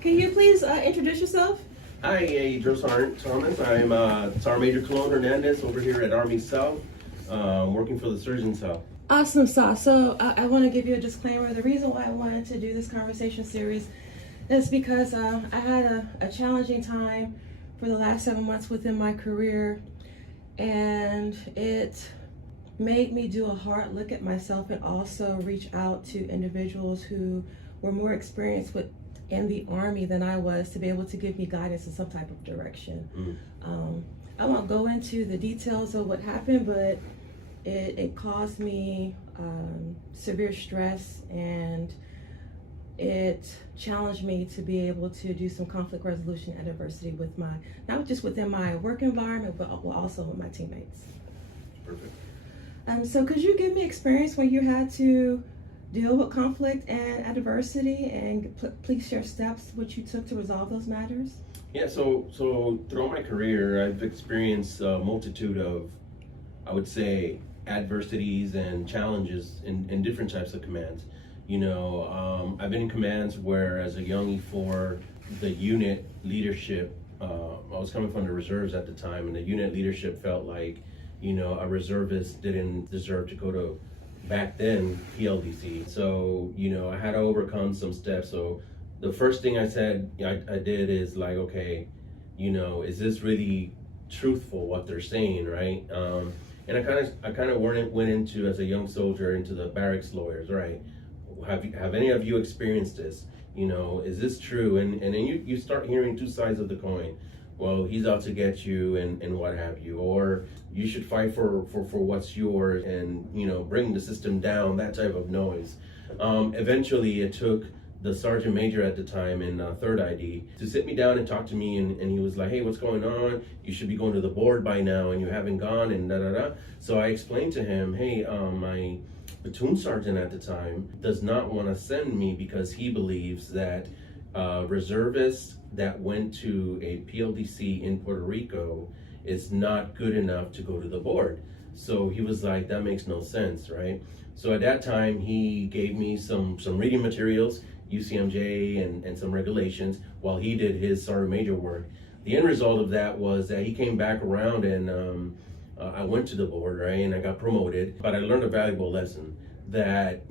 Can you please introduce yourself? Hi, Joe Sergeant Thomas. I'm Sergeant Major Colon Hernandez over here at Army South, working for the Surgeon South. Awesome sauce. So I want to give you a disclaimer. The reason why I wanted to do this conversation series is because I had a challenging time for the last 7 months within my career, and it made me do a hard look at myself and also reach out to individuals who were more experienced in the Army than I was to be able to give me guidance in some type of direction. I won't go into the details of what happened, but it caused me severe stress, and it challenged me to be able to do some conflict resolution and adversity with not just within my work environment, but also with my teammates. Perfect. So could you give me experience when you had to deal with conflict and adversity, and please share steps which you took to resolve those matters? Yeah, so throughout my career, I've experienced a multitude of, I would say, adversities and challenges in different types of commands. I've been in commands where, as a young E4, the unit leadership, I was coming from the reserves at the time, and the unit leadership felt like, a reservist didn't deserve to go to, back then, PLDC. So, I had to overcome some steps. So the first thing I did is like, okay, is this really truthful what they're saying, right? And I kind of went into, as a young soldier, into the barracks lawyers, right? Have any of you experienced this? Is this true? And then you start hearing two sides of the coin. Well, he's out to get you and what have you, or you should fight for what's yours and, bring the system down, that type of noise. Eventually, it took the sergeant major at the time in 3rd ID to sit me down and talk to me, and he was like, hey, what's going on? You should be going to the board by now, and you haven't gone, and da-da-da. So I explained to him, hey, my platoon sergeant at the time does not want to send me because he believes that reservists that went to a PLDC in Puerto Rico is not good enough to go to the board. So he was like, that makes no sense, right? So at that time, he gave me some reading materials, UCMJ and some regulations, while he did his sergeant major work. The end result of that was that he came back around, and I went to the board, right, and I got promoted. But I learned a valuable lesson that,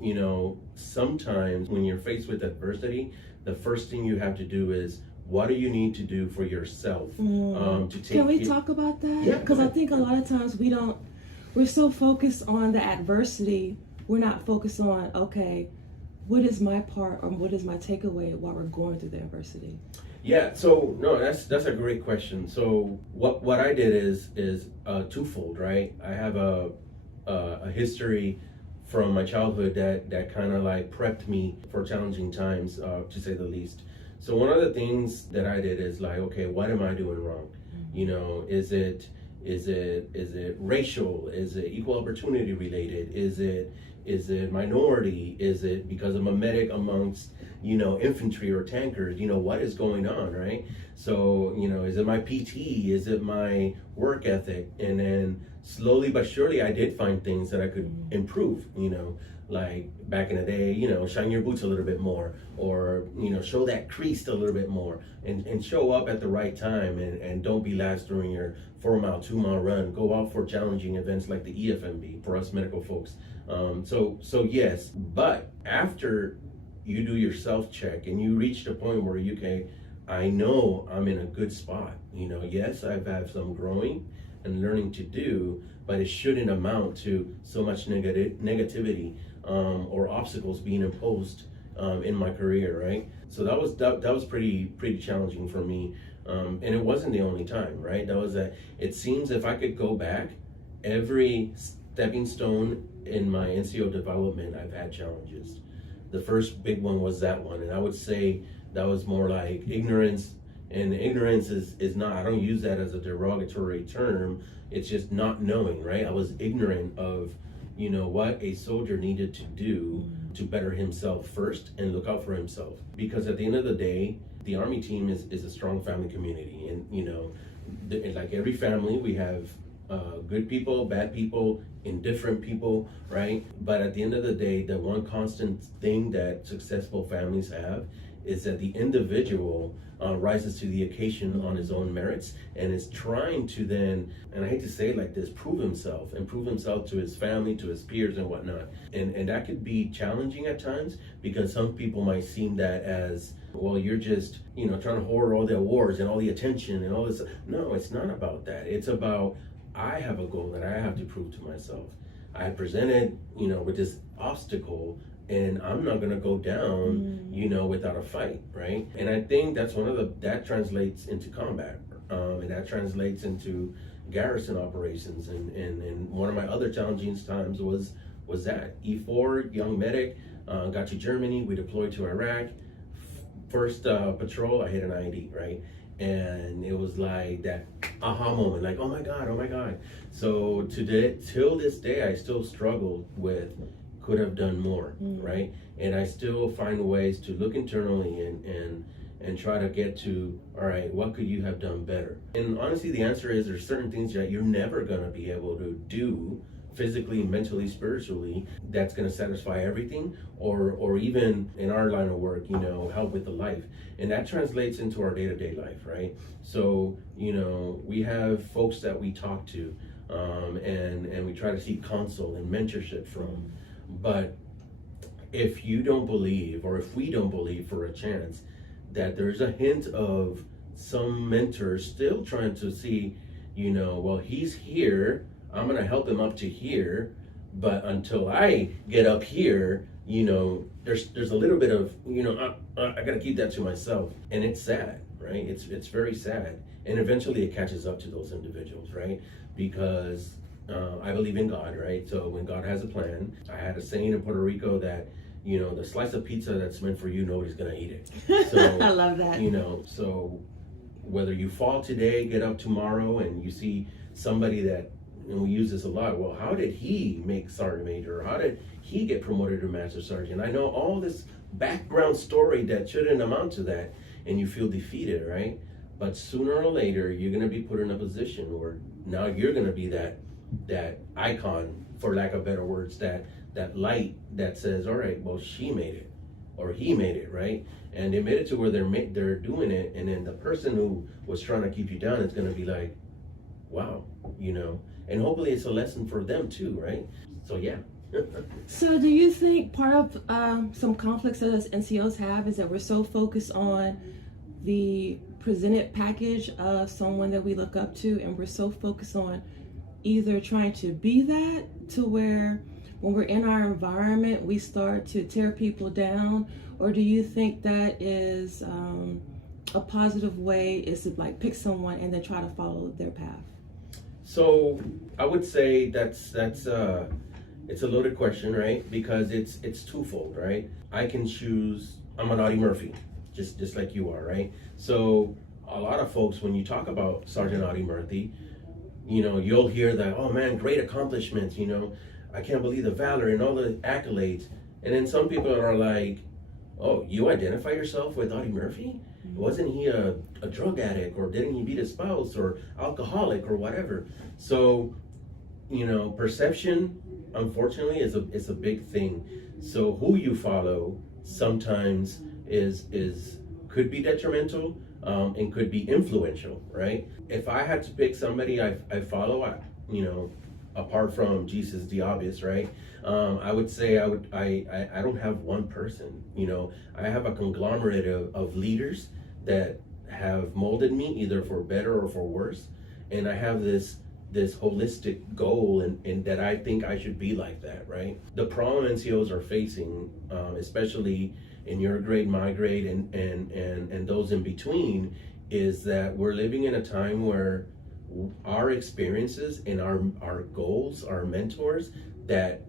sometimes when you're faced with adversity, the first thing you have to do is, what do you need to do for yourself to take? Can we talk about that? Yeah. Because I think a lot of times we're so focused on the adversity, we're not focused on, okay, what is my part or what is my takeaway while we're going through the adversity? Yeah, so no, that's a great question. So what I did is twofold, right? I have a history from my childhood that kind of like prepped me for challenging times, to say the least. So one of the things that I did is like, okay, what am I doing wrong? Is it racial? Is it equal opportunity related? Is it minority? Is it because I'm a medic amongst, infantry or tankers? What is going on, right? So, is it my PT? Is it my work ethic? And then slowly but surely, I did find things that I could improve, like back in the day, shine your boots a little bit more, or, show that crease a little bit more, and show up at the right time, and don't be last during your 4-mile, 2-mile run. Go out for challenging events like the EFMB for us medical folks. So yes, but after you do your self-check and you reach the point where I know I'm in a good spot. Yes, I've had some growing and learning to do, but it shouldn't amount to so much negativity or obstacles being imposed in my career, right? So that was pretty challenging for me, and it wasn't the only time, right? It seems if I could go back, every stepping stone in my NCO development, I've had challenges. The first big one was that one, and I would say that was more like ignorance. And ignorance is not, I don't use that as a derogatory term. It's just not knowing, right? I was ignorant of, what a soldier needed to do to better himself first and look out for himself. Because at the end of the day, the Army team is a strong family community. And, like every family, we have good people, bad people, indifferent people, right? But at the end of the day, the one constant thing that successful families have is that the individual rises to the occasion on his own merits and is trying to then, and I hate to say it like this, prove himself to his family, to his peers and whatnot. And that could be challenging at times, because some people might seem that as, well, you're just, trying to hoard all the awards and all the attention and all this. No, it's not about that. It's about, I have a goal that I have to prove to myself. I presented, with this obstacle, and I'm not gonna go down, without a fight, right? And I think that's that translates into combat, and that translates into garrison operations. And one of my other challenging times was that E4 young medic, got to Germany. We deployed to Iraq. First patrol, I hit an IED, right? And it was like that aha moment, like, oh my God. So till this day, I still struggle with, could have done more, right? And I still find ways to look internally and try to get to, all right, what could you have done better? And honestly, the answer is there's certain things that you're never gonna be able to do physically, mentally, spiritually, that's going to satisfy everything, or even in our line of work, help with the life. And that translates into our day-to-day life, right? So, we have folks that we talk to, and we try to seek counsel and mentorship from. But if you don't believe, or if we don't believe for a chance, that there's a hint of some mentors still trying to see, well, he's here, I'm gonna help him up to here, but until I get up here, there's a little bit of, I gotta keep that to myself. And it's sad, right? It's very sad. And eventually it catches up to those individuals, right? Because I believe in God, right? So when God has a plan, I had a saying in Puerto Rico that, the slice of pizza that's meant for you, nobody's gonna eat it. So I love that. So whether you fall today, get up tomorrow, and you see somebody that, and we use this a lot, well, how did he make sergeant major? How did he get promoted to master sergeant? I know all this background story that shouldn't amount to that, and you feel defeated, right? But sooner or later, you're gonna be put in a position where now you're gonna be that icon, for lack of better words, that light that says, all right, well, she made it, or he made it, right? And they made it to where they're doing it, and then the person who was trying to keep you down is gonna be like, wow, and hopefully it's a lesson for them too, right? So yeah. So do you think part of some conflicts that us NCOs have is that we're so focused on the presented package of someone that we look up to, and we're so focused on either trying to be that, to where when we're in our environment we start to tear people down? Or do you think that is a positive way, is to like pick someone and then try to follow their path? So I would say that's it's a loaded question, right? Because it's twofold, right? I can choose, I'm an Audie Murphy, just like you are, right? So a lot of folks, when you talk about Sergeant Audie Murphy, you'll hear that, oh man, great accomplishments, I can't believe the valor and all the accolades. And then some people are like, oh, you identify yourself with Audie Murphy? Wasn't he a drug addict, or didn't he beat his spouse, or alcoholic, or whatever? So, perception, unfortunately, is a big thing. So who you follow sometimes could be detrimental, and could be influential, right? If I had to pick somebody I follow, apart from Jesus the obvious, right? I would say I don't have one person. I have a conglomerate of leaders that have molded me either for better or for worse, and I have this holistic goal, and that I think I should be like that, right? The problem NCOs are facing, especially in your grade, my grade, and those in between, is that we're living in a time where our experiences and our goals, our mentors that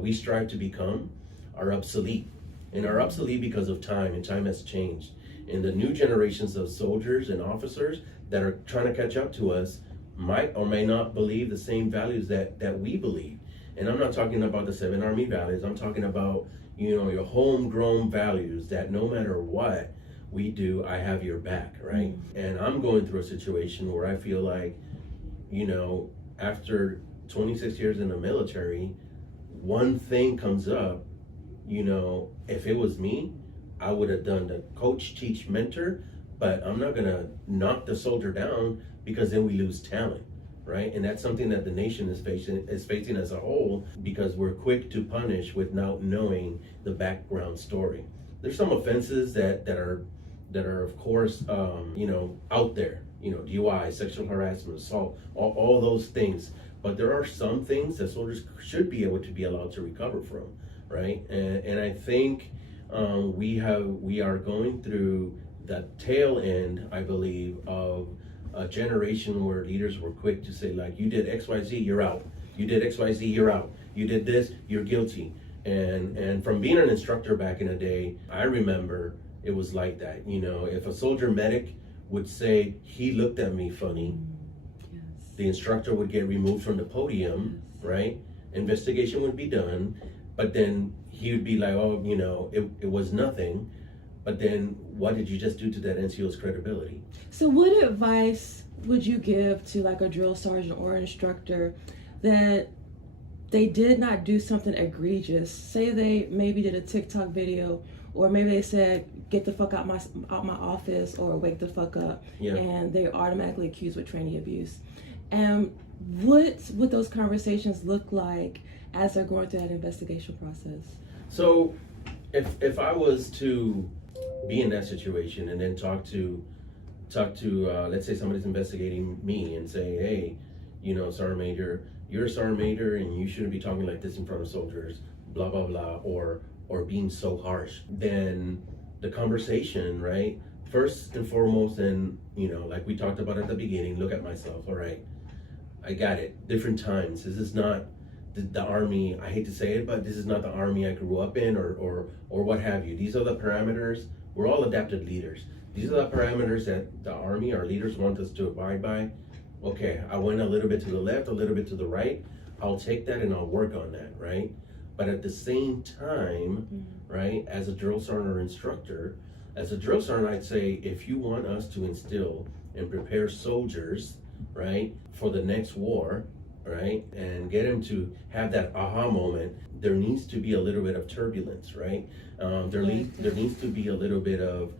we strive to become, are obsolete. And are obsolete because of time, and time has changed. And the new generations of soldiers and officers that are trying to catch up to us might or may not believe the same values that we believe. And I'm not talking about the 7 Army values. I'm talking about, your homegrown values that no matter what we do, I have your back, right? And I'm going through a situation where I feel like, after 26 years in the military, one thing comes up, if it was me, I would have done the coach, teach, mentor, but I'm not gonna knock the soldier down because then we lose talent, right? And that's something that the nation is facing as a whole, because we're quick to punish without knowing the background story. There's some offenses that are of course out there, DUI, sexual harassment, assault, all those things. But there are some things that soldiers should be able to be allowed to recover from, right? And I think we are going through the tail end, I believe, of a generation where leaders were quick to say, like, you did XYZ, you're out. You did XYZ, you're out. You did this, you're guilty. And from being an instructor back in the day, I remember it was like that. If a soldier medic would say, he looked at me funny, the instructor would get removed from the podium, right? Investigation would be done, but then he would be like, oh, it was nothing. But then what did you just do to that NCO's credibility? So what advice would you give to like a drill sergeant or instructor that they did not do something egregious? Say they maybe did a TikTok video, or maybe they said, get the fuck out my office, or wake the fuck up, and they're automatically accused with training abuse. And what would those conversations look like as they're going through that investigation process? So if I was to be in that situation and then talk to let's say somebody's investigating me and say, hey, Sergeant Major, you're a Sergeant Major and you shouldn't be talking like this in front of soldiers, blah, blah, blah, or being so harsh, then the conversation, right? First and foremost, and like we talked about at the beginning, look at myself. All right, I got it. Different times. This is not the Army. I hate to say it, but this is not the Army I grew up in, or what have you. These are the parameters. We're all adapted leaders. These are the parameters that the Army, our leaders, want us to abide by. Okay, I went a little bit to the left, a little bit to the right. I'll take that and I'll work on that, right? But at the same time, right, as a drill sergeant or instructor, as a drill sergeant, I'd say, if you want us to instill and prepare soldiers, right, for the next war, right, and get them to have that aha moment, there needs to be a little bit of turbulence, right? There needs to be a little bit of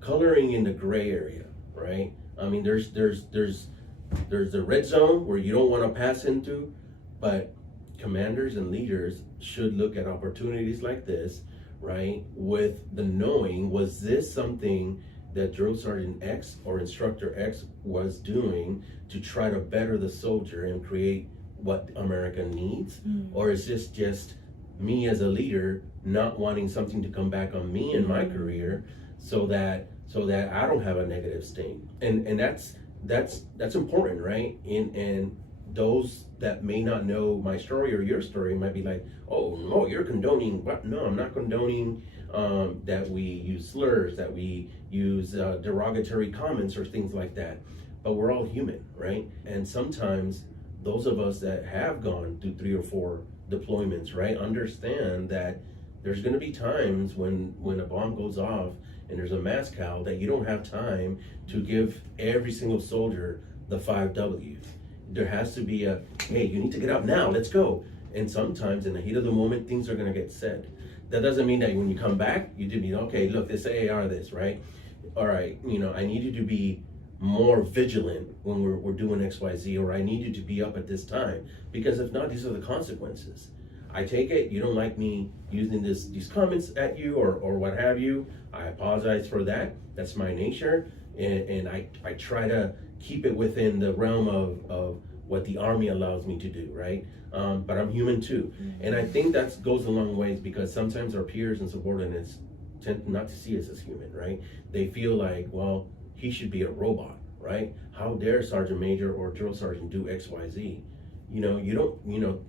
coloring in the gray area, right? I mean, there's the red zone where you don't want to pass into, but commanders and leaders should look at opportunities like this, right, with the knowing, was this something that Drill Sergeant X or Instructor X was doing to try to better the soldier and create what America needs? Or is this just me as a leader not wanting something to come back on me in my career so that I don't have a negative stain? And that's important, right? And those that may not know my story or your story might be like, oh no, you're condoning. But no, I'm not condoning that we use slurs, that we use derogatory comments or things like that. But we're all human, right? And sometimes those of us that have gone through 3 or 4 deployments, right, understand that there's going to be times when a bomb goes off and there's a mass cal that you don't have time to give every single soldier the 5 W's. There has to be a, hey, you need to get up now, let's go. And sometimes in the heat of the moment, things are going to get said. That doesn't mean that when you come back, you did mean, okay, look, this AR this, right? All right, I need you to be more vigilant when we're doing XYZ, or I need you to be up at this time, because if not, these are the consequences. I take it, you don't like me using these comments at you or what have you. I apologize for that. That's my nature. And I try to keep it within the realm of what the Army allows me to do, right? But I'm human too. And I think that goes a long ways, because sometimes our peers and subordinates tend not to see us as human, right? They feel like, well, he should be a robot, right? How dare Sergeant Major or Drill Sergeant do XYZ?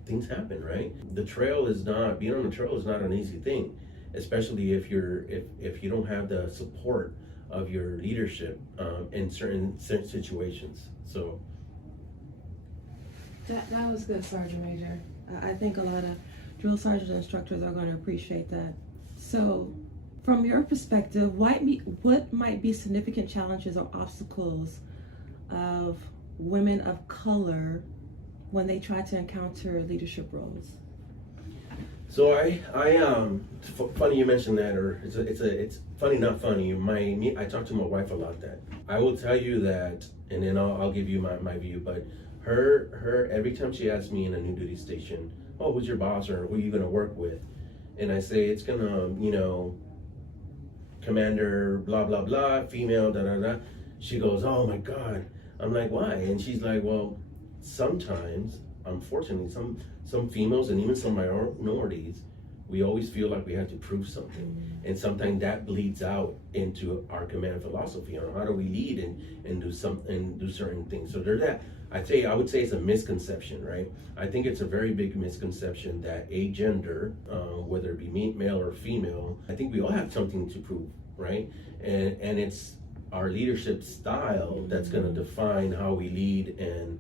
Things happen, right? Being on the trail is not an easy thing, especially if you don't have the support of your leadership in certain situations. So that was good, Sergeant Major. I think a lot of drill sergeants and instructors are going to appreciate that. So from your perspective, what might be significant challenges or obstacles of women of color when they try to encounter leadership roles? So I funny you mentioned that, or it's funny, not funny. I talk to my wife a lot. That I will tell you that, and then I'll give you my view. But her every time she asks me in a new duty station, oh, who's your boss or who are you gonna work with? And I say it's gonna, Commander blah blah blah, female, da da da. She goes, oh my God. I'm like, why? And she's like, well, sometimes, unfortunately, some females and even some minorities, we always feel like we have to prove something, and sometimes that bleeds out into our command philosophy on how do we lead and do certain things. So there's that. I would say it's a misconception, right? I think it's a very big misconception that a gender, whether it be male or female, I think we all have something to prove, right? And it's our leadership style that's going to define how we lead and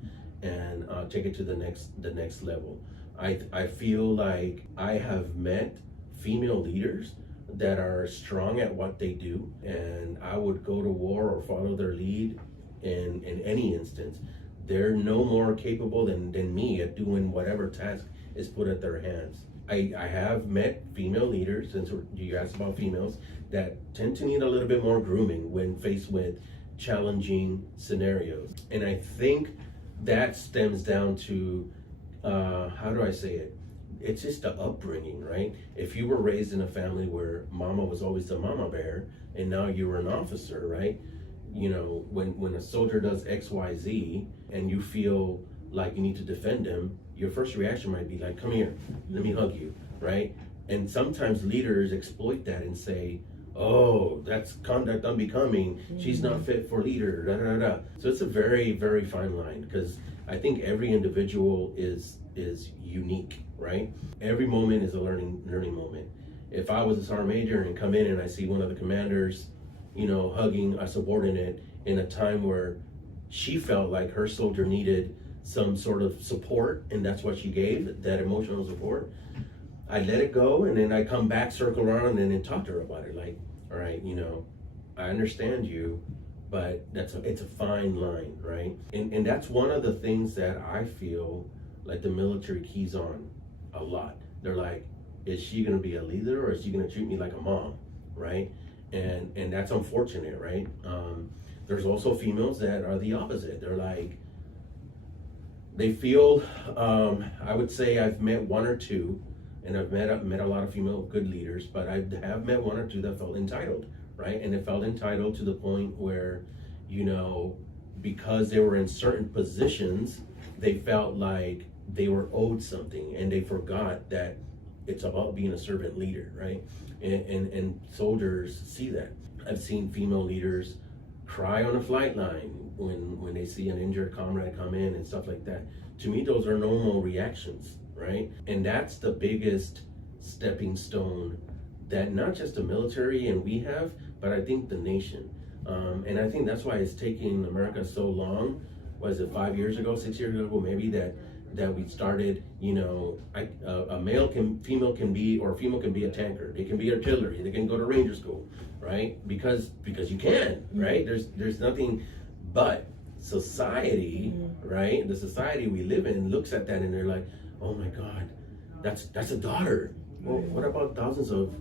take it to the next level. I feel like I have met female leaders that are strong at what they do, and I would go to war or follow their lead in any instance. They're no more capable than me at doing whatever task is put at their hands. I have met female leaders, since you asked about females, that tend to need a little bit more grooming when faced with challenging scenarios. And I think that stems down to, how do I say it? It's just the upbringing, right? If you were raised in a family where mama was always the mama bear, and now you were an officer, right? When a soldier does X, Y, Z, and you feel like you need to defend him, your first reaction might be like, come here, let me hug you, right? And sometimes leaders exploit that and say, oh, that's conduct unbecoming, she's not fit for leader, da da da. So it's a very, very fine line, because I think every individual is unique, right? Every moment is a learning moment. If I was a sergeant major and come in and I see one of the commanders, hugging a subordinate in a time where she felt like her soldier needed some sort of support, and that's what she gave, that emotional support, I let it go, and then I come back, circle around, and then talk to her about it. Like, all right, I understand you, but it's a fine line, right? And that's one of the things that I feel like the military keys on a lot. They're like, is she gonna be a leader, or is she gonna treat me like a mom, right? And that's unfortunate, right? There's also females that are the opposite. They're like, they feel, I would say I've met one or two, and I've met a lot of female good leaders, but I have met one or two that felt entitled, right? And it felt entitled to the point where, because they were in certain positions, they felt like they were owed something, and they forgot that it's about being a servant leader, right? And soldiers see that. I've seen female leaders cry on a flight line when they see an injured comrade come in and stuff like that. To me, those are normal reactions, right? And that's the biggest stepping stone that not just the military and we have, but I think the nation. And I think that's why it's taking America so long. Was it 5 years ago, 6 years ago, maybe, that we started, female can be a tanker. They can be artillery. They can go to Ranger School, right? Because you can, right? There's nothing but society, right? The society we live in looks at that and they're like, oh my God, that's a daughter. Well, what about thousands of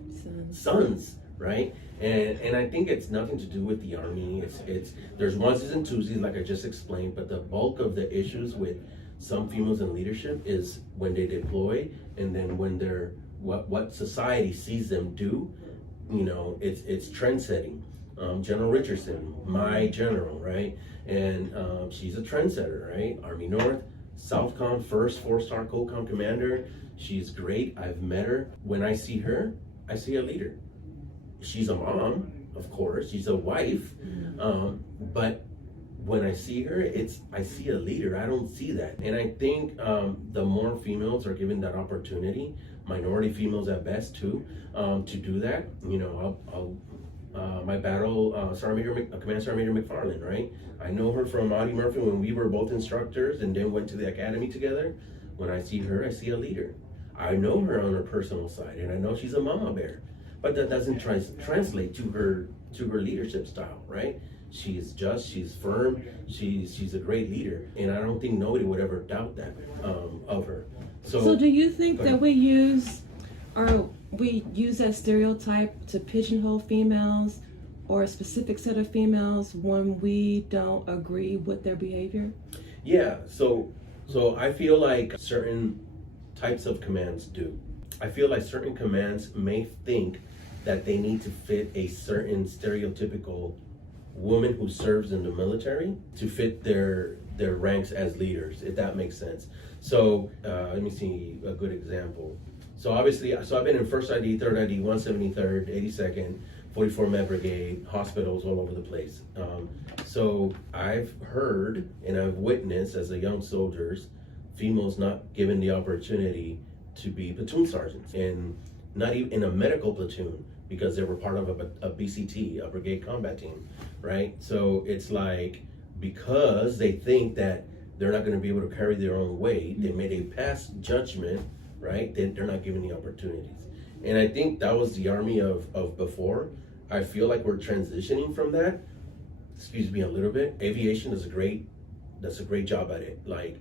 sons, right? And I think it's nothing to do with the Army. It's there's onesies and twosies, like I just explained, but the bulk of the issues with some females in leadership is when they deploy, and then when they're what society sees them do. It's trend setting. General Richardson, my general, right? And she's a trendsetter, right? Army North, Southcom, first 4-star COCOM commander. She's great. I've met her. When I see her, I see a leader. She's a mom, of course. She's a wife, but when I see her, I see a leader. I don't see that. And I think the more females are given that opportunity, minority females at best too, to do that. My battle, Command Sergeant Major McFarland, right? I know her from Audie Murphy when we were both instructors and then went to the academy together. When I see her, I see a leader. I know her on her personal side, and I know she's a mama bear, but that doesn't translate to her leadership style, right? She's just, she's firm, she's a great leader, and I don't think nobody would ever doubt that of her. So do you think that we use our we use that stereotype to pigeonhole females or a specific set of females when we don't agree with their behavior? Yeah, so I feel like certain types of commands do. I feel like certain commands may think that they need to fit a certain stereotypical woman who serves in the military to fit their ranks as leaders, if that makes sense. So let me see a good example. So obviously, I've been in 1st ID, 3rd ID, 173rd, 82nd, 44 Med Brigade, hospitals all over the place. So I've heard and I've witnessed as a young soldiers, females not given the opportunity to be platoon sergeants, and not even in a medical platoon because they were part of a BCT, a Brigade Combat Team, right? So it's like, because they think that they're not going to be able to carry their own weight, they made a past judgment, right? They're not given the opportunities. And I think that was the Army of before. I feel like we're transitioning from that, excuse me, a little bit. Aviation does a great job at it. Like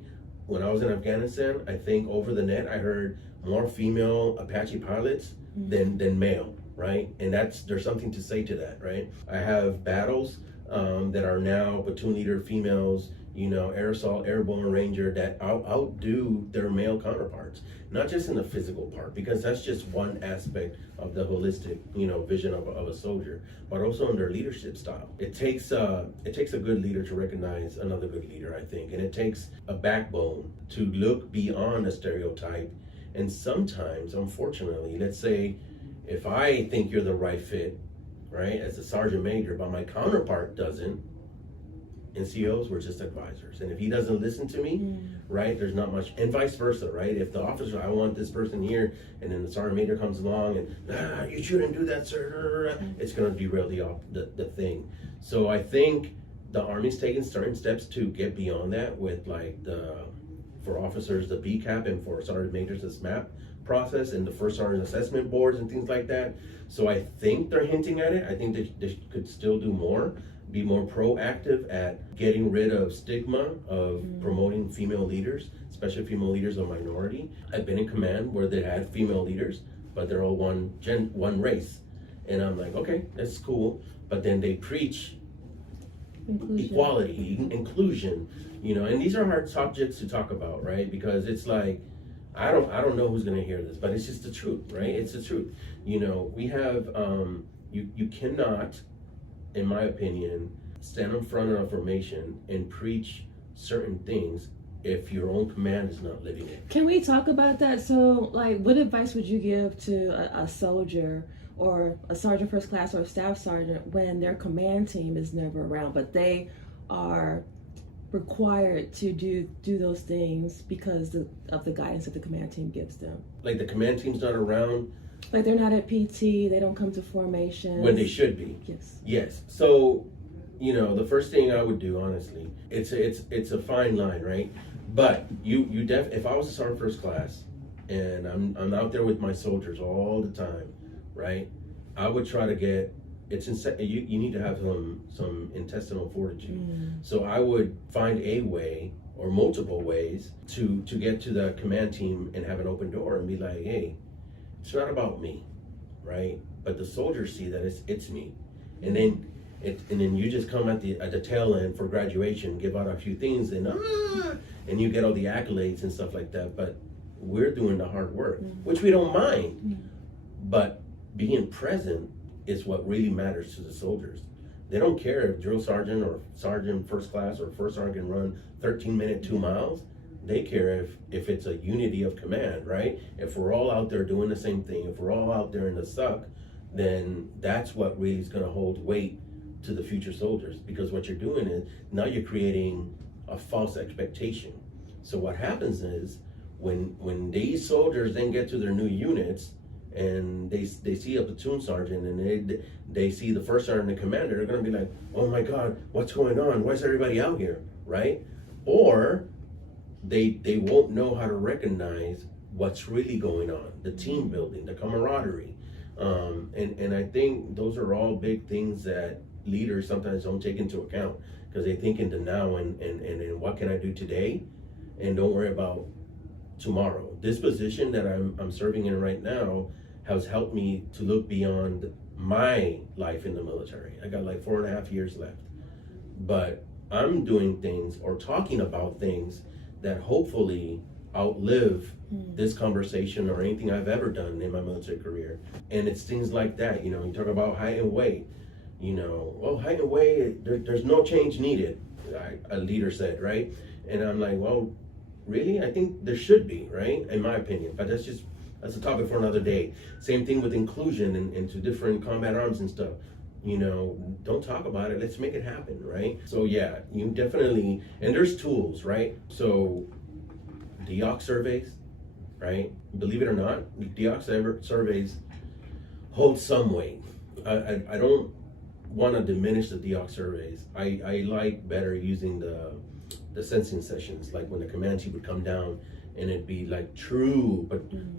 when I was in Afghanistan, I think over the net, I heard more female Apache pilots than male, right? And there's something to say to that, right? I have battles that are now platoon leader females, air assault, airborne ranger that outdo their male counterparts, not just in the physical part, because that's just one aspect of the holistic, vision of a soldier, but also in their leadership style. It takes a good leader to recognize another good leader, I think, and it takes a backbone to look beyond a stereotype. And sometimes, unfortunately, let's say if I think you're the right fit, right, as a sergeant major, but my counterpart doesn't, NCOs were just advisors. And if he doesn't listen to me, right, there's not much, and vice versa, right? If the officer, I want this person here, and then the sergeant major comes along and, you shouldn't do that, sir, it's going to derail the thing. So I think the Army's taking certain steps to get beyond that with for officers, the BCAP, and for sergeant majors, the SMAP process, and the first sergeant assessment boards and things like that. So I think they're hinting at it. I think they could still do more, be more proactive at getting rid of stigma of promoting female leaders, especially female leaders of minority. I've been in command where they had female leaders, but they're all one race. And I'm like, okay, that's cool. But then they preach equality, inclusion, and these are hard subjects to talk about, right? Because it's like, I don't know who's gonna hear this, but it's just the truth, right? It's the truth. We have, you cannot, in my opinion, stand in front of a formation and preach certain things if your own command is not living it. Can we talk about that? So, what advice would you give to a soldier or a sergeant first class or a staff sergeant when their command team is never around, but they are required to do those things because of the guidance that the command team gives them? Like the command team's not around. Like they're not at PT, they don't come to formation. When they should be. Yes. So, the first thing I would do, honestly, it's a fine line, right? But if I was a sergeant first class and I'm out there with my soldiers all the time, right? I would try to get, you need to have some intestinal fortitude. So I would find a way or multiple ways to get to the command team and have an open door and be like, hey, it's not about me, right? But the soldiers see that it's me. And then you just come at the tail end for graduation, give out a few things, and you get all the accolades and stuff like that. But we're doing the hard work, which we don't mind. But being present is what really matters to the soldiers. They don't care if drill sergeant or sergeant first class or first sergeant can run 13-minute 2 miles. They care if it's a unity of command, right? If we're all out there doing the same thing, if we're all out there in the suck, then that's what really is going to hold weight to the future soldiers. Because what you're doing is now you're creating a false expectation. So what happens is when these soldiers then get to their new units and they see a platoon sergeant and they see the first sergeant and commander, they're going to be like, oh my God, what's going on? Why is everybody out here, right? Or they won't know how to recognize what's really going on, the team building, the camaraderie. And I think those are all big things that leaders sometimes don't take into account because they think in the now and what can I do today, and don't worry about tomorrow. This position that I'm serving in right now has helped me to look beyond my life in the military. I got like 4.5 years left, but I'm doing things or talking about things that hopefully outlive this conversation or anything I've ever done in my military career. And it's things like that, you talk about height and weight, well, height and weight, there's no change needed, a leader said, right? And I'm like, well, really? I think there should be, right? In my opinion, but that's a topic for another day. Same thing with inclusion into different combat arms and stuff. Don't talk about it, let's make it happen, right? So yeah, you definitely, and there's tools, right? So DEOC surveys, right? Believe it or not, DEOC surveys hold some weight. I don't want to diminish the DEOC surveys. I like better using the sensing sessions, like when the command chief would come down and it'd be like true,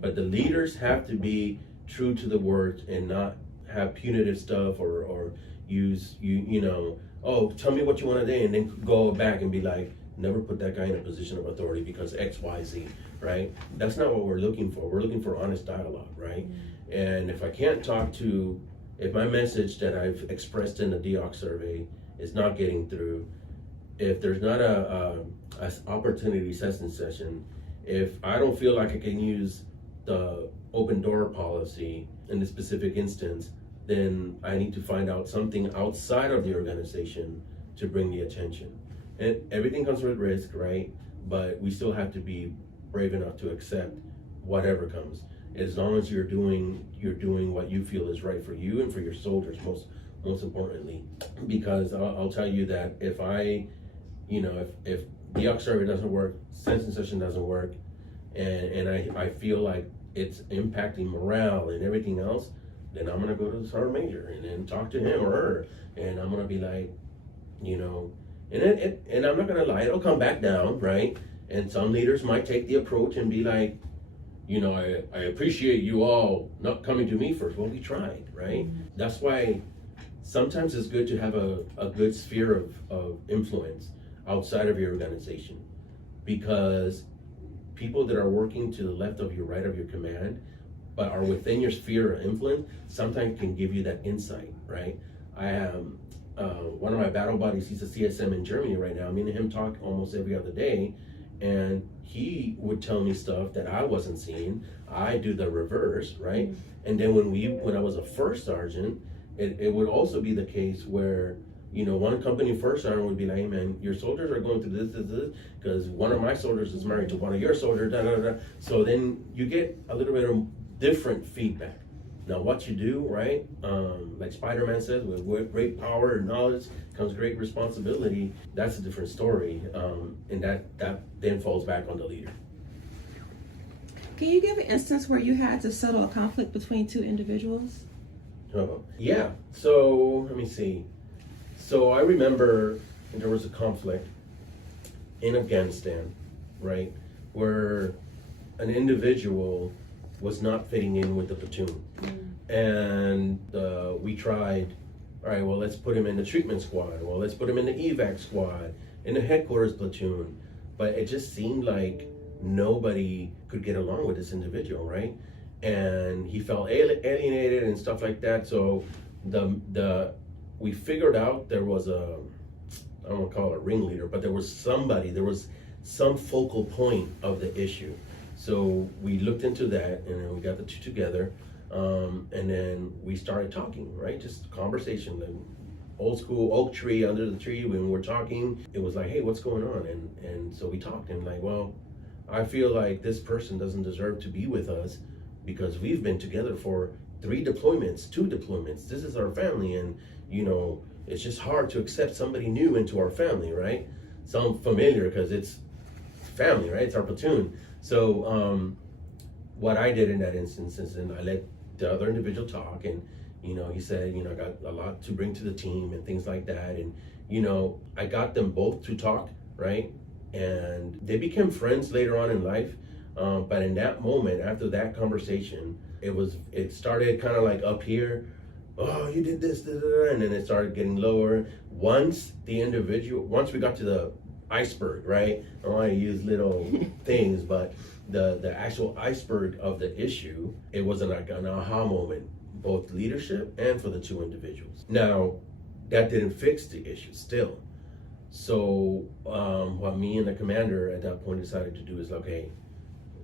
but the leaders have to be true to the word and not have punitive stuff or use oh, tell me what you want today, and then go back and be like, never put that guy in a position of authority because X, Y, Z, right? That's not what we're looking for. We're looking for honest dialogue, right? And if I can't if my message that I've expressed in the DEOC survey is not getting through, if there's not a opportunity assessment session, if I don't feel like I can use the open door policy in this specific instance, then I need to find out something outside of the organization to bring the attention. And everything comes with risk, right? But we still have to be brave enough to accept whatever comes, as long as you're doing what you feel is right for you and for your soldiers, most importantly. Because I'll tell you that if if DEOC survey doesn't work, sensing session doesn't work, and I feel like it's impacting morale and everything else, then I'm gonna go to the sergeant major and then talk to him or her, and I'm gonna be like, and I'm not gonna lie, it'll come back down, right? And some leaders might take the approach and be like, I appreciate you all not coming to me first. Well, we tried, right? That's why sometimes it's good to have a good sphere of influence outside of your organization, because people that are working to the left of your, right of your command, but are within your sphere of influence, sometimes can give you that insight, right? I am one of my battle buddies, he's a CSM in Germany right now. Me and him talk almost every other day, and he would tell me stuff that I wasn't seeing. I do the reverse, right? And then when I was a first sergeant, it would also be the case where, one company first sergeant would be like, hey man, your soldiers are going through this, because one of my soldiers is married to one of your soldiers, da, da, da. So then you get a little bit of different feedback. Now what you do, right? Like Spider-Man says, with great power and knowledge comes great responsibility. That's a different story. And that then falls back on the leader. Can you give an instance where you had to settle a conflict between two individuals? Yeah, so let me see. So I remember there was a conflict in Afghanistan, right? Where an individual was not fitting in with the platoon. And we tried, all right, well, let's put him in the treatment squad. Well, let's put him in the evac squad, in the headquarters platoon. But it just seemed like nobody could get along with this individual, right? And he felt alienated and stuff like that. So we figured out there was I don't want to call it a ringleader, but there was some focal point of the issue. So we looked into that, and then we got the two together, and then we started talking, right? Just conversation, like old school oak tree under the tree. When we're talking, it was like, hey, what's going on? And so we talked, and like, well, I feel like this person doesn't deserve to be with us because we've been together for 2 deployments. This is our family, and it's just hard to accept somebody new into our family, right? Some familiar, because it's family, right? It's our platoon. So what I did in that instance is, and I let the other individual talk, and he said, I got a lot to bring to the team and things like that, and I got them both to talk, right? And they became friends later on in life, but in that moment, after that conversation, it started kind of like up here, oh, you did this, and then it started getting lower. Once we got to the iceberg, right? I don't want to use little things, but the actual iceberg of the issue, it was like an aha moment, both leadership and for the two individuals. Now, that didn't fix the issue still. So what me and the commander at that point decided to do is, okay,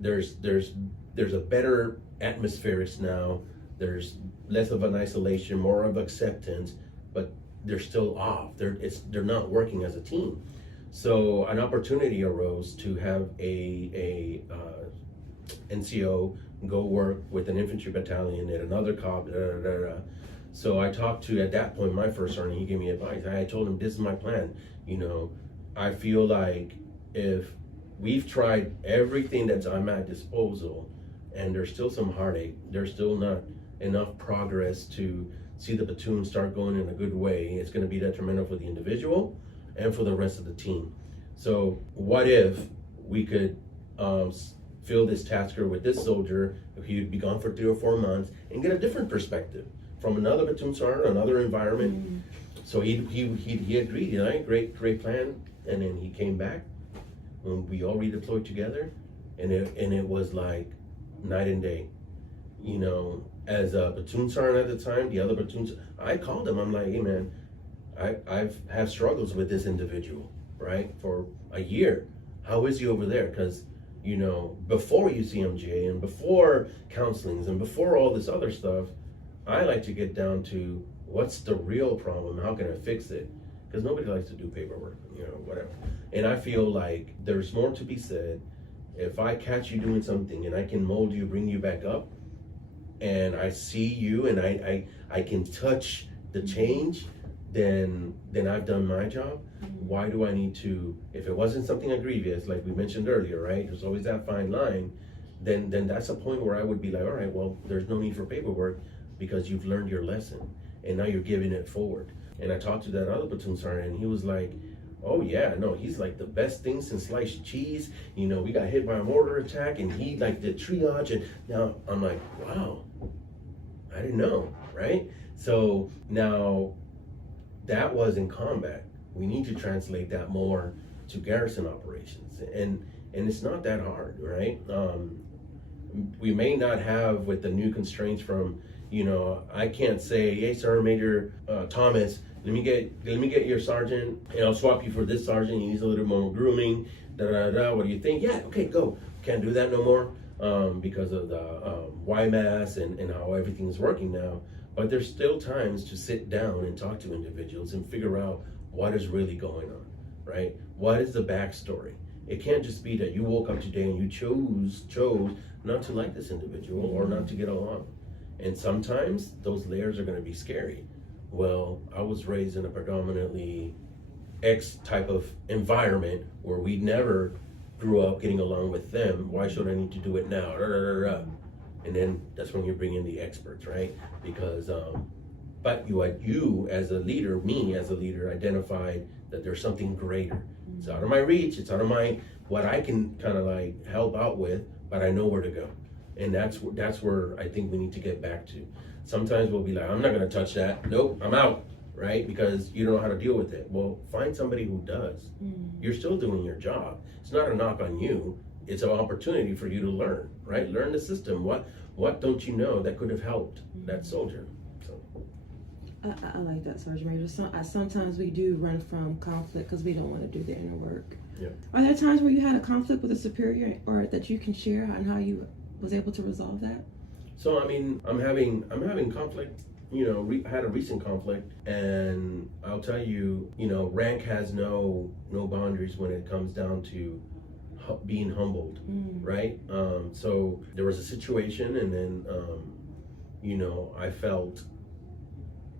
there's a better atmosphere now. There's less of an isolation, more of acceptance, but they're still off. They're not working as a team. So an opportunity arose to have a NCO go work with an infantry battalion at another COP. So I talked to, at that point, my first sergeant. He gave me advice. I told him, this is my plan. I feel like if we've tried everything that's at my disposal and there's still some heartache, there's still not enough progress to see the platoon start going in a good way, it's going to be detrimental for the individual and for the rest of the team. So what if we could fill this tasker with this soldier, if he'd be gone for 3 or 4 months, and get a different perspective from another platoon sergeant, another environment. So he agreed, great plan. And then he came back when we all redeployed together, and it was like night and day. As a platoon sergeant at the time, the other platoons, I called him. I'm like, hey man, I've had struggles with this individual, right, for a year. How is he over there? Because before UCMJ and before counselings and before all this other stuff, I like to get down to what's the real problem, how can I fix it? Because nobody likes to do paperwork, whatever. And I feel like there's more to be said. If I catch you doing something and I can mold you, bring you back up, and I see you and I can touch the change, then I've done my job. Why do I need to, if it wasn't something egregious, like we mentioned earlier, right? There's always that fine line. Then that's a point where I would be like, all right, well, there's no need for paperwork because you've learned your lesson and now you're giving it forward. And I talked to that other platoon sergeant and he was like, oh yeah, no, he's like the best thing since sliced cheese. We got hit by a mortar attack and he like did triage. And now I'm like, wow, I didn't know, right? So now that was in combat. We need to translate that more to garrison operations. And it's not that hard, right? We may not have, with the new constraints from, I can't say, hey, Sergeant Major Thomas, let me get your sergeant, and I'll swap you for this sergeant. He needs a little more grooming. What do you think? Yeah, okay, go. Can't do that no more because of the YMAS and how everything's working now. But there's still times to sit down and talk to individuals and figure out what is really going on, right? What is the backstory? It can't just be that you woke up today and you chose not to like this individual or not to get along. And sometimes those layers are going to be scary. Well, I was raised in a predominantly X type of environment where we never grew up getting along with them. Why should I need to do it now? And then that's when you bring in the experts, right? Because, but you as a leader, me as a leader, identified that there's something greater. It's out of my reach. It's out of what I can kind of like help out with, but I know where to go. And that's where I think we need to get back to. Sometimes we'll be like, I'm not going to touch that. Nope, I'm out, right? Because you don't know how to deal with it. Well, find somebody who does. You're still doing your job. It's not a knock on you. It's an opportunity for you to learn, right? Learn the system. What don't you know that could have helped that soldier? So I like that, Sergeant Major. Sometimes we do run from conflict because we don't want to do the inner work. Yeah. Are there times where you had a conflict with a superior, or that you can share on how you was able to resolve that? So I mean, I'm having conflict. Had a recent conflict, and I'll tell you, rank has no boundaries when it comes down to being humbled, right? So there was a situation, and then I felt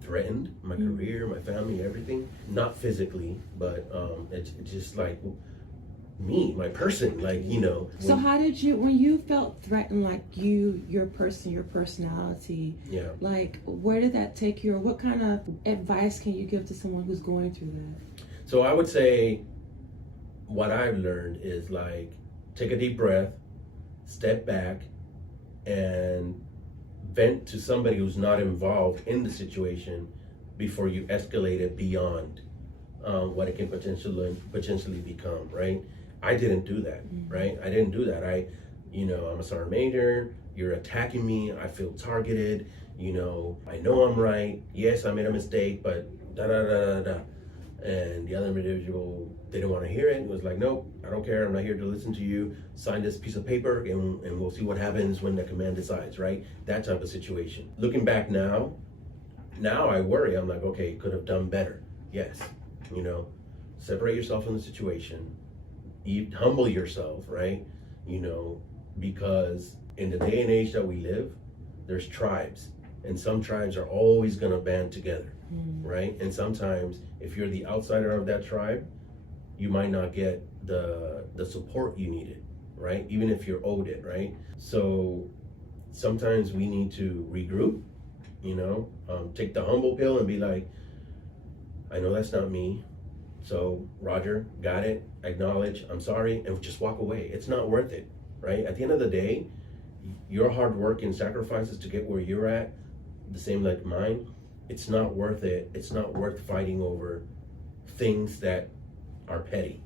threatened, my career, my family, everything. Not physically, but it's just like me, my person, like, So how did you, when you felt threatened, like your person, your personality, yeah, like where did that take you, or what kind of advice can you give to someone who's going through that? So I would say what I've learned is like, take a deep breath, step back, and vent to somebody who's not involved in the situation before you escalate it beyond. what it can potentially become, right? I didn't do that, right? I didn't do that. I'm a sergeant major. You're attacking me. I feel targeted. I know I'm right. Yes, I made a mistake, but da da da da da. And the other individual didn't want to hear it. It was like, nope, I don't care. I'm not here to listen to you. Sign this piece of paper, and we'll see what happens when the command decides, right? That type of situation. Looking back now I worry. I'm like, okay, could have done better. Yes, separate yourself from the situation. Humble yourself, right? Because in the day and age that we live, there's tribes, and some tribes are always going to band together, right? And sometimes if you're the outsider of that tribe, you might not get the support you needed, right? Even if you're owed it, right? So sometimes we need to regroup, take the humble pill and be like, I know that's not me. So Roger, got it, acknowledge, I'm sorry, and just walk away. It's not worth it, right? At the end of the day, your hard work and sacrifices to get where you're at, the same like mine, it's not worth it. It's not worth fighting over things that are petty.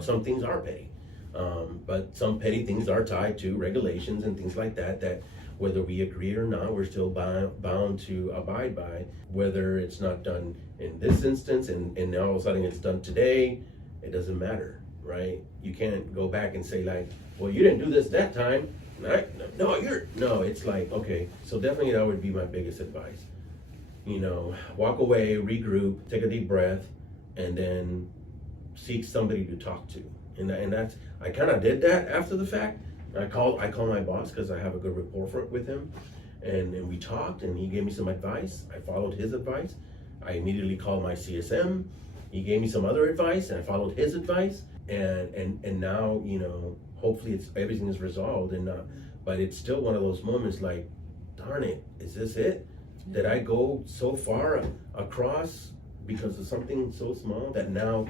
Some things are petty, but some petty things are tied to regulations and things like that whether we agree or not, we're still bound to abide by, whether it's not done in this instance and now all of a sudden it's done today. It doesn't matter, right? You can't go back and say like, well, you didn't do this that time. No, it's like, okay, so definitely that would be my biggest advice. Walk away, regroup, take a deep breath, and then seek somebody to talk to. And that's, I kind of did that after the fact. I called my boss because I have a good rapport with him, and we talked, and he gave me some advice. I followed his advice. I immediately called my CSM. He gave me some other advice, and I followed his advice. And now, hopefully everything is resolved, but it's still one of those moments like, darn it, is this it? Did I go so far across because of something so small that now,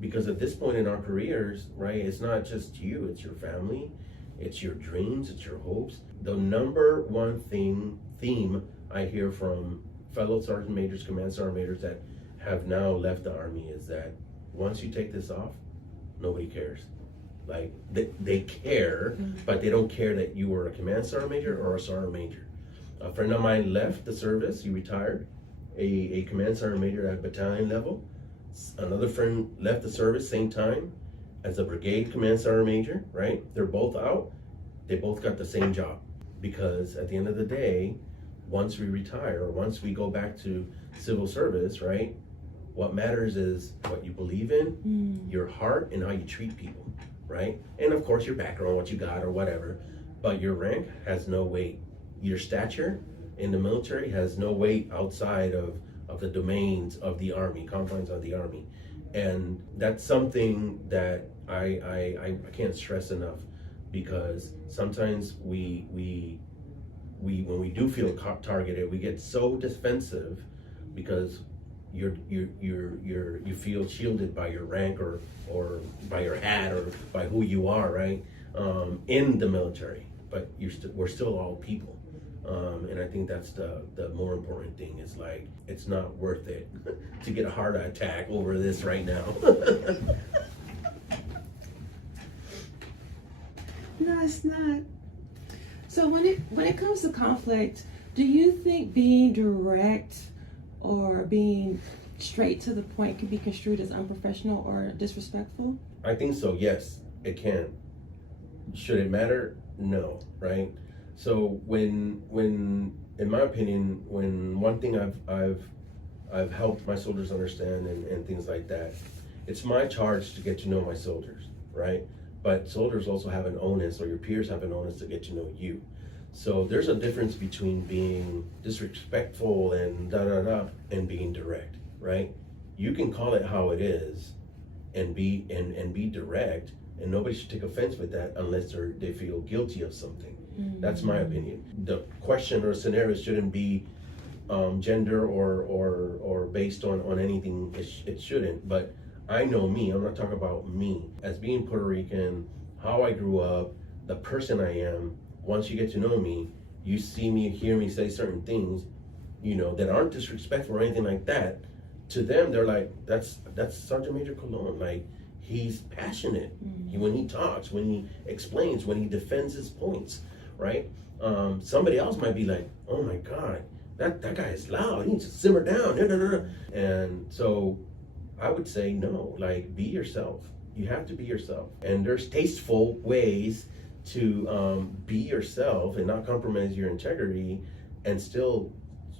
because at this point in our careers, right, it's not just you, it's your family, it's your dreams, it's your hopes. The number one theme I hear from fellow sergeant majors, command sergeant majors that have now left the Army is that once you take this off, nobody cares. Like they care, but they don't care that you were a command sergeant major or a sergeant major. A friend of mine left the service, he retired, a command sergeant major at battalion level. Another friend left the service same time as a brigade command sergeant major, right? They're both out. They both got the same job, because at the end of the day, once we retire or once we go back to civil service, right? What matters is what you believe in, your heart, and how you treat people, right? And of course your background, what you got or whatever, but your rank has no weight. Your stature in the military has no weight outside of the domains of the Army, confines of the Army. And that's something that I can't stress enough, because sometimes we when we do feel targeted, we get so defensive because you feel shielded by your rank or by your hat or by who you are, right? In the military, but we're still all people. And I think that's the more important thing, is like, it's not worth it to get a heart attack over this right now. No, it's not. So when it comes to conflict, do you think being direct or being straight to the point can be construed as unprofessional or disrespectful? I think so, yes, it can. Should it matter? No, right? So when in my opinion, when one thing I've helped my soldiers understand and things like that, it's my charge to get to know my soldiers, right? But soldiers also have an onus, or your peers have an onus to get to know you. So there's a difference between being disrespectful and da-da-da and being direct, right? You can call it how it is and be direct, and nobody should take offense with that unless they feel guilty of something. That's my opinion. The question or scenario shouldn't be gender or based on anything. It shouldn't. But I know me. I'm not talking about me as being Puerto Rican, how I grew up, the person I am. Once you get to know me, you see me, hear me say certain things, that aren't disrespectful or anything like that. to them, they're like, that's Sergeant Major Colon. Like, he's passionate when he talks, when he explains, when he defends his points, right? Somebody else might be like, oh my God, that guy is loud. He needs to simmer down. And so I would say no, like, be yourself. You have to be yourself. And there's tasteful ways to be yourself and not compromise your integrity and still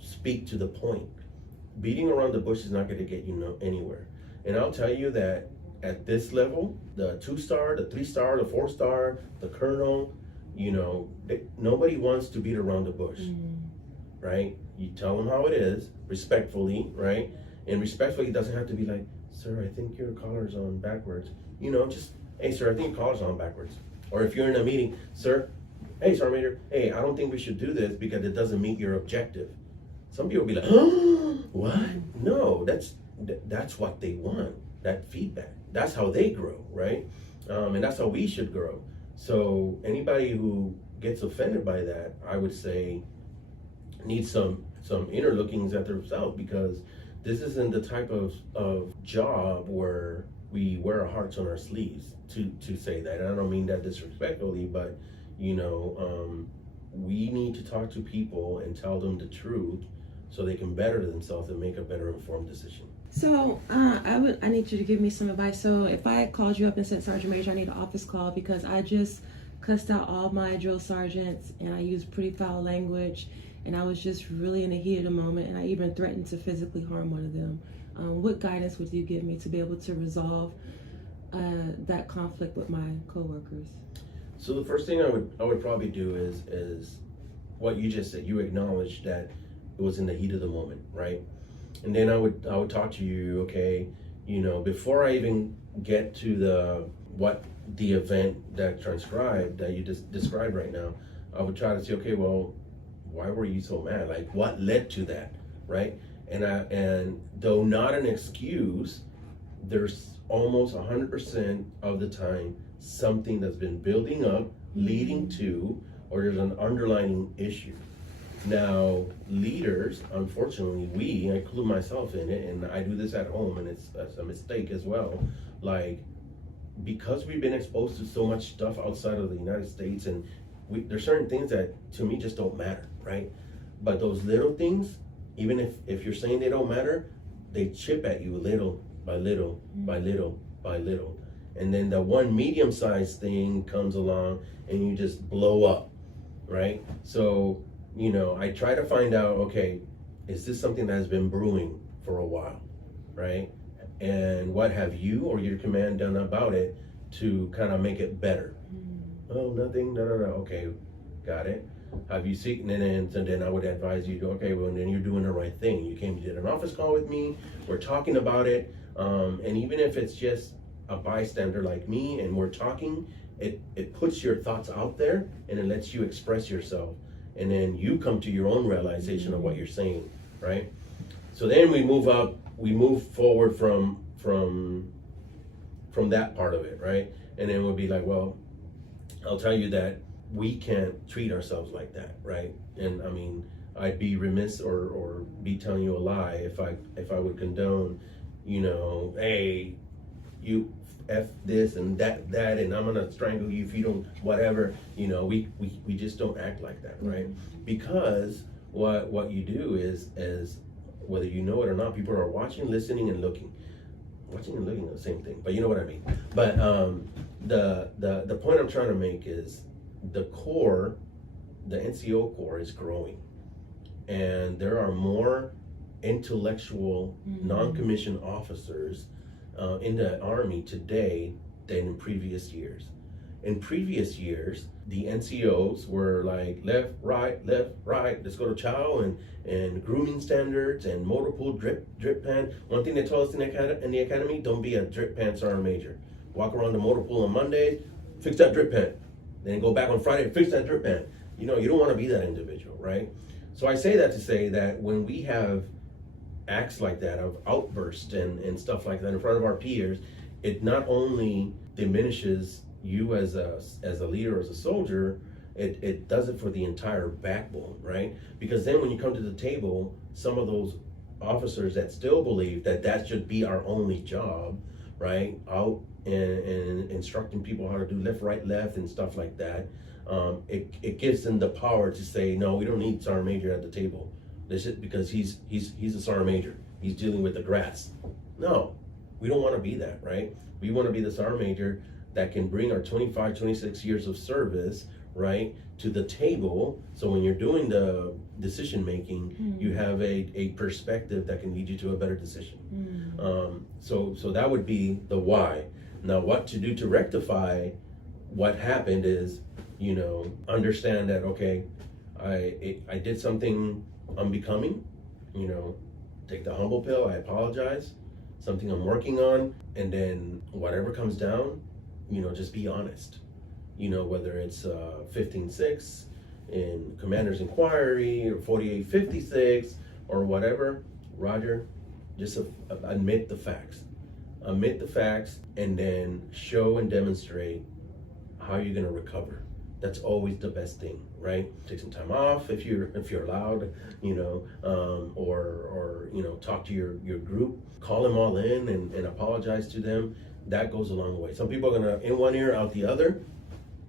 speak to the point. Beating around the bush is not going to get you anywhere. And I'll tell you that at this level, the 2-star, the 3-star, the 4-star, the colonel, nobody wants to beat around the bush, right? You tell them how it is, respectfully, right? And respectfully doesn't have to be like, sir, I think your collar's on backwards. Just, hey, sir, I think your collar's on backwards. Or if you're in a meeting, sir, hey, Sergeant Major, hey, I don't think we should do this because it doesn't meet your objective. Some people will be like, oh, what? No, that's what they want, that feedback. That's how they grow, right? And that's how we should grow. So anybody who gets offended by that, I would say, needs some inner lookings at themselves, because this isn't the type of job where we wear our hearts on our sleeves to say that. And I don't mean that disrespectfully, but we need to talk to people and tell them the truth so they can better themselves and make a better informed decision. So I need you to give me some advice. So if I called you up and said, Sergeant Major, I need an office call because I just cussed out all my drill sergeants and I used pretty foul language and I was just really in the heat of the moment and I even threatened to physically harm one of them. What guidance would you give me to be able to resolve that conflict with my coworkers? So the first thing I would probably do is what you just said. You acknowledge that it was in the heat of the moment, right? And then I would talk to you, okay, before I even get to the event that transcribed that you just described right now, I would try to say, okay, well, why were you so mad? Like, what led to that, right? And though not an excuse, there's almost 100% of the time something that's been building up, leading to, or there's an underlying issue. Now, leaders, unfortunately, I include myself in it, and I do this at home, and it's a mistake as well. Like, because we've been exposed to so much stuff outside of the United States, and there's certain things that to me just don't matter, right? But those little things, even if you're saying they don't matter, they chip at you little by little by little by little. And then the one medium-sized thing comes along and you just blow up, right? So, I try to find out, okay, is this something that has been brewing for a while, right? And what have you or your command done about it to kind of make it better? Oh, nothing, no. Okay, got it. Have you seen, and then I would advise you to, okay, well, then you're doing the right thing. You did an office call with me, we're talking about it, and even if it's just a bystander like me and we're talking, it puts your thoughts out there and it lets you express yourself. And then you come to your own realization of what you're saying, right? So then we move forward from that part of it, right? And then we'll be like, well, I'll tell you that we can't treat ourselves like that, right? And I mean, I'd be remiss or be telling you a lie if I would condone, hey, you F this and that, and I'm gonna strangle you if you don't, whatever, we just don't act like that, right? Because what you do is whether you know it or not, people are watching, listening, and looking. Watching and looking are the same thing, but you know what I mean. But the point I'm trying to make is the NCO Corps is growing, and there are more intellectual non-commissioned officers in the Army today than in previous years. In previous years, the NCOs were like left, right, let's go to chow and grooming standards and motor pool, drip pan. One thing they told us in the academy, don't be a drip pan sergeant major. Walk around the motor pool on Mondays, fix that drip pan. Then go back on Friday and fix that drip pan. You don't want to be that individual, right? So I say that to say that when we have acts like that of outbursts and stuff like that in front of our peers, it not only diminishes you as a leader, as a soldier, it does it for the entire backbone, right? Because then when you come to the table, some of those officers that still believe that that should be our only job, right? Out and instructing people how to do left, right, left, and stuff like that. It gives them the power to say, no, we don't need sergeant major at the table. This is because he's a sergeant major. He's dealing with the grass. No, we don't want to be that, right? We want to be the sergeant major that can bring our 25, 26 years of service, right, to the table. So when you're doing the decision making, you have a perspective that can lead you to a better decision. So that would be the why. Now, what to do to rectify what happened is, you know, understand that, okay, I did something unbecoming, you know, take the humble pill, I apologize, something I'm working on, and then whatever comes down, you know, just be honest. You know, whether it's 15-6 in Commander's Inquiry or 4856 or whatever, Roger, just admit the facts. Admit the facts and then show and demonstrate how you're going to recover. That's always the best thing, right? Take some time off if you're allowed, you know, or you know, talk to your group, call them all in and apologize to them. That goes a long way. Some people are gonna in one ear out the other,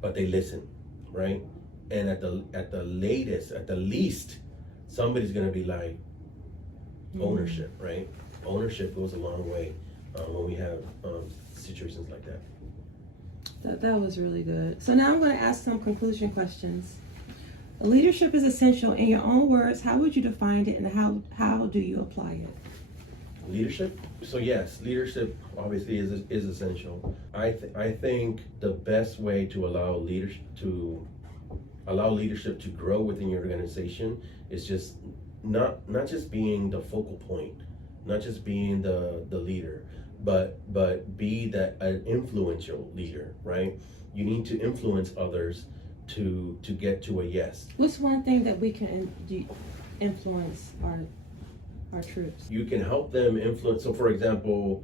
but they listen, right? And at the least, somebody's gonna be like, ownership, right? Ownership goes a long way when we have situations like that. That was really good. So now I'm going to ask some conclusion questions. Leadership is essential. In your own words, how would you define it, and how do you apply it? Leadership. So yes, leadership obviously is essential. I think the best way to allow leadership to grow within your organization is just not just being the focal point, not just being the leader, but be that an influential leader, right? You need to influence others to get to a yes. What's one thing that we can influence our troops? You can help them influence. So for example,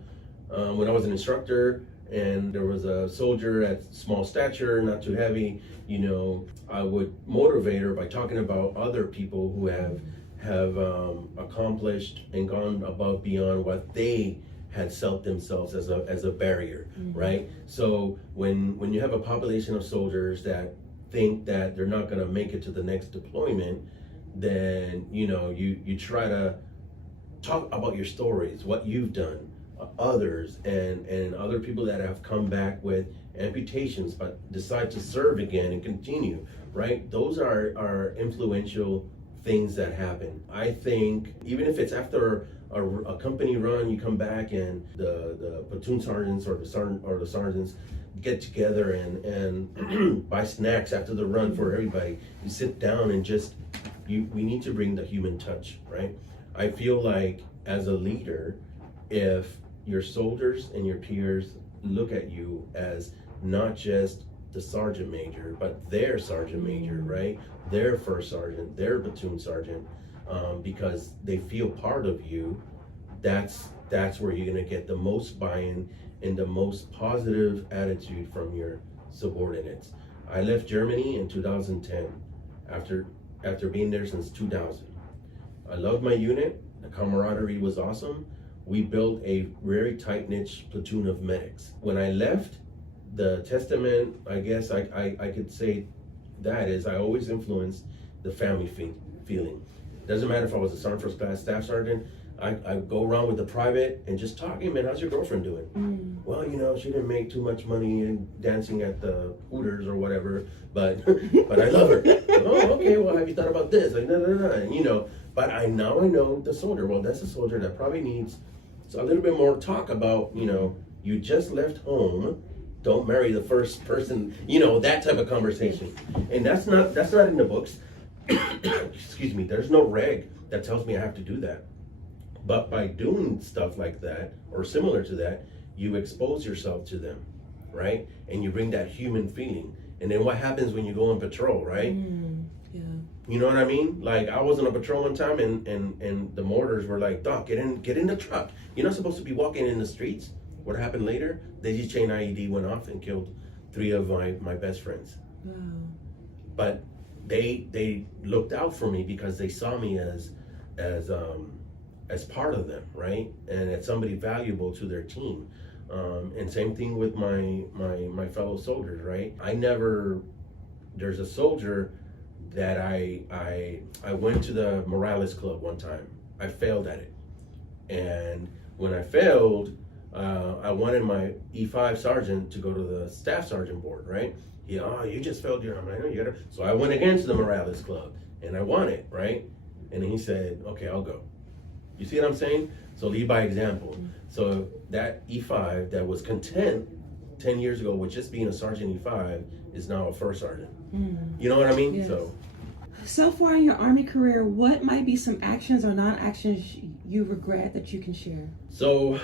when I was an instructor and there was a soldier at small stature, not too heavy, you know, I would motivate her by talking about other people who have accomplished and gone above beyond what they had set themselves as a barrier, right? So when you have a population of soldiers that think that they're not going to make it to the next deployment, then you know you try to talk about your stories, what you've done, others, and other people that have come back with amputations but decide to serve again and continue, right? Those are influential things that happen. I think even if it's after a company run, you come back and the platoon sergeants or the sergeants get together and buy snacks after the run for everybody. You sit down and we need to bring the human touch, right? I feel like as a leader, if your soldiers and your peers look at you as not just the sergeant major, but their sergeant major, right? Their first sergeant, their platoon sergeant, because they feel part of you, that's where you're gonna get the most buy-in and the most positive attitude from your subordinates. I left Germany in 2010 after being there since 2000. I loved my unit. The camaraderie was awesome. We built a very tight-knit platoon of medics. When I left, the testament, I guess I could say that is I always influenced the family feeling. Doesn't matter if I was a sergeant first class staff sergeant, I go around with the private and just talk, hey man, how's your girlfriend doing? Well, you know, she didn't make too much money in dancing at the Hooters or whatever, but I love her. Oh, okay, well, have you thought about this? Like, and, you know, but now I know the soldier. Well, that's a soldier that probably needs a little bit more talk about, you know, you just left home, don't marry the first person, you know, that type of conversation. And that's not in the books. Excuse me, there's no reg that tells me I have to do that. But by doing stuff like that, or similar to that, you expose yourself to them, right? And you bring that human feeling. And then what happens when you go on patrol, right? Yeah. You know what I mean? Like I was on a patrol one time and the mortars were like, Doc, get in the truck. You're not supposed to be walking in the streets. What happened later? Daisy chain IED went off and killed 3 of my best friends. Wow. But they looked out for me because they saw me as as part of them, right? And as somebody valuable to their team. And same thing with my fellow soldiers, right? There's a soldier that I went to the Morales Club one time. I failed at it. And when I failed, I wanted my E5 sergeant to go to the staff sergeant board, right? You just failed your, I'm like, no, you gotta. So I went again to the Morales Club and I won it, right? And he said, okay, I'll go. You see what I'm saying? So lead by example. So that E5 that was content 10 years ago with just being a sergeant E5 is now a first sergeant. You know what I mean? Yes. So far in your Army career, what might be some actions or non-actions you regret that you can share? So,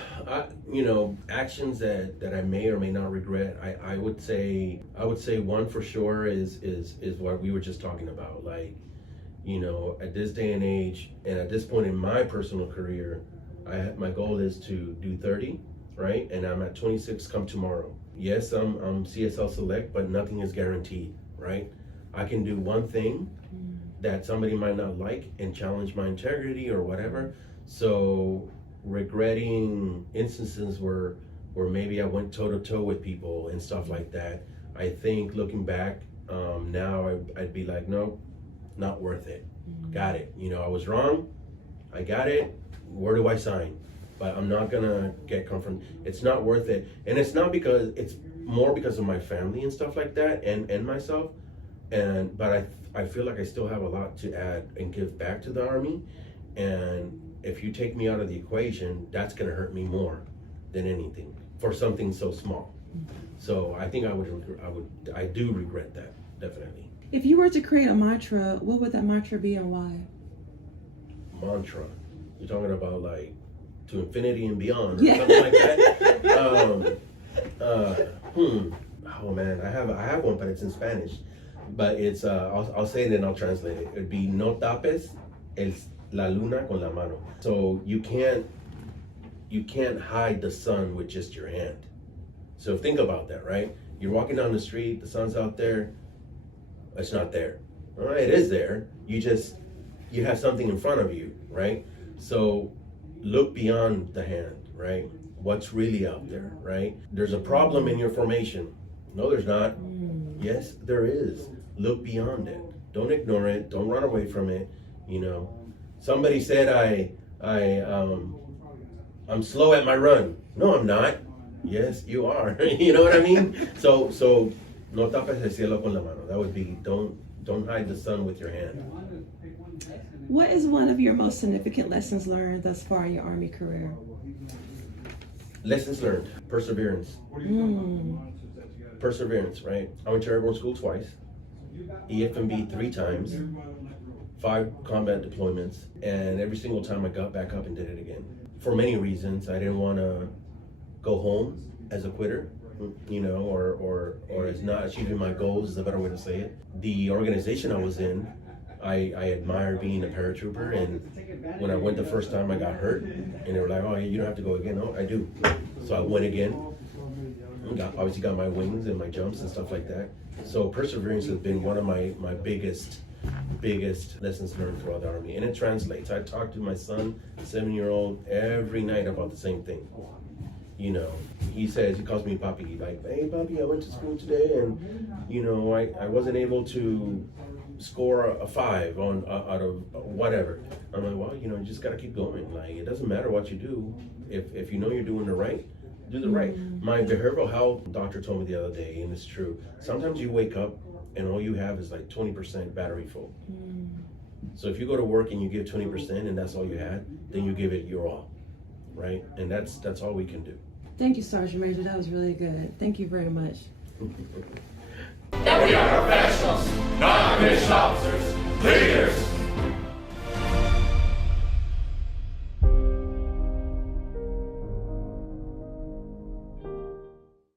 actions that I may or may not regret. I would say one for sure is what we were just talking about. Like, at this day and age, and at this point in my personal career, my goal is to do 30, right? And I'm at 26 come tomorrow. Yes, I'm CSL Select, but nothing is guaranteed, right? I can do one thing that somebody might not like and challenge my integrity or whatever. So regretting instances where maybe I went toe to toe with people and stuff like that. I think looking back now, I'd be like, no, not worth it. Got it. I was wrong. I got it. Where do I sign? But I'm not gonna get confronted. It's not worth it. And it's not because, it's more because of my family and stuff like that and myself. But I feel like I still have a lot to add and give back to the Army. And if you take me out of the equation, that's gonna hurt me more than anything for something so small. So I think I do regret that, definitely. If you were to create a mantra, what would that mantra be and why? Mantra? You're talking about like to infinity and beyond or something like that? Oh man, I have one, but it's in Spanish. But it's I'll say it and I'll translate it. It'd be no tapes la luna con la mano. So you can't hide the sun with just your hand. So think about that, right? You're walking down the street, the sun's out there, it's not there. All right, it is there. You have something in front of you, right? So look beyond the hand, right? What's really out there, right? There's a problem in your formation. No, there's not. Yes, there is. Look beyond it. Don't ignore it. Don't run away from it. Somebody said I'm slow at my run. No, I'm not. Yes, you are. You know what I mean? So no tapes el cielo con la mano. That would be don't hide the sun with your hand. What is one of your most significant lessons learned thus far in your Army career? Lessons learned. Perseverance. Perseverance, right? I went to airborne school twice, EFMB 3 times, 5 combat deployments, and every single time I got back up and did it again. For many reasons, I didn't want to go home as a quitter, or as not achieving my goals is a better way to say it. The organization I was in, I admired being a paratrooper, and when I went the first time I got hurt, and they were like, oh, you don't have to go again. No, I do. So I went again. Obviously got my wings and my jumps and stuff like that. So perseverance has been one of my biggest lessons learned throughout the Army, and it translates. I talk to my son, 7-year-old, every night about the same thing. He calls me Papi, like, hey Papi, I went to school today and I wasn't able to score a 5 out of whatever. I'm like, well, you just gotta keep going. Like, it doesn't matter what you do. If you know you're doing the right, do the right. My behavioral health doctor told me the other day, and it's true, sometimes you wake up and all you have is like 20% battery full. So if you go to work and you give 20% and that's all you had, then you give it your all, right? And that's all we can do. Thank you, Sergeant Major. That was really good. Thank you very much. We are professionals, non-commissioned officers, leaders,